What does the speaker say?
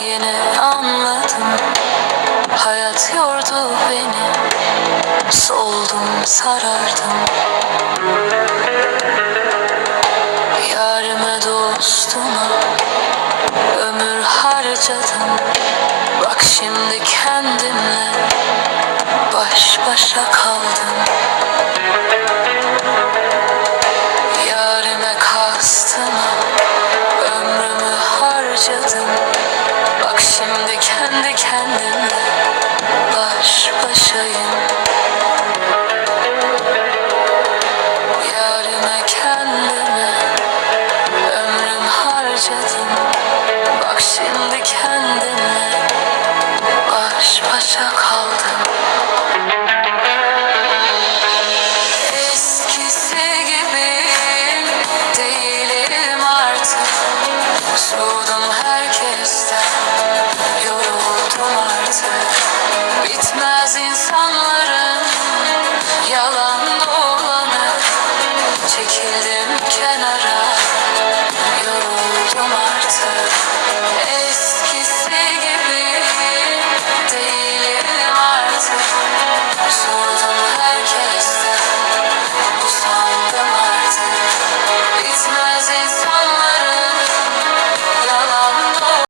Yine anladım, hayat yordu beni. Soldum, sarardım. Yarime dostuma ömür harcadım. Bak şimdi kendimle baş başa kaldım. Yarime kastıma ömrümü harcadım. Bak şimdi kendi kendimle baş başayım. Yarime kendime ömrüm harcadım. Bak şimdi kendimle baş başa kaldım. Eskisi gibi değilim artık. Soğudum herkesten, yoruldum artık. Bitmez insanların yalan dolanı. Çekildim kenara.